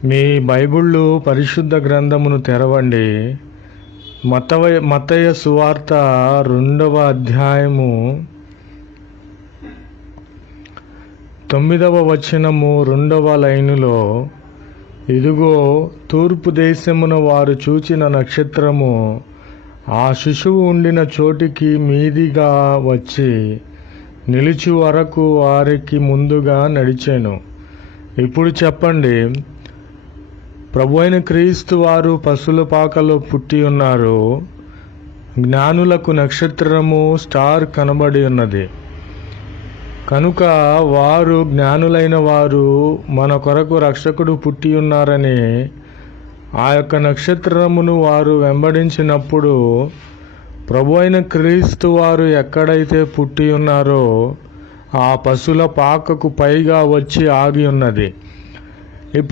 మీ బైబిళ్ళు పరిశుద్ధ గ్రంథమును తెరవండి. మత్తయి సువార్త 2వ అధ్యాయము 9వ వచనము 2వ లైనులో, ఇదిగో తూర్పు దేశమున వారు చూచిన నక్షత్రము ఆ శిశువు ఉండిన చోటికి మీదిగా వచ్చి నిలిచి వరకు వారికి ముందుగా నడిచాను. ఇప్పుడు చెప్పండి, ప్రభు అయిన క్రీస్తు వారు పశువుల పాకలో పుట్టి ఉన్నారు. జ్ఞానులకు నక్షత్రము స్టార్ కనబడి ఉన్నది కనుక వారు జ్ఞానులైన వారు మన కొరకు రక్షకుడు పుట్టి ఉన్నారని ఆ యొక్క నక్షత్రమును వారు వెంబడించినప్పుడు ప్రభు అయిన క్రీస్తు వారు ఎక్కడైతే పుట్టి ఉన్నారో ఆ పశువుల పాకకు పైగా వచ్చి ఆగి ఉన్నది. ఇప్పుడు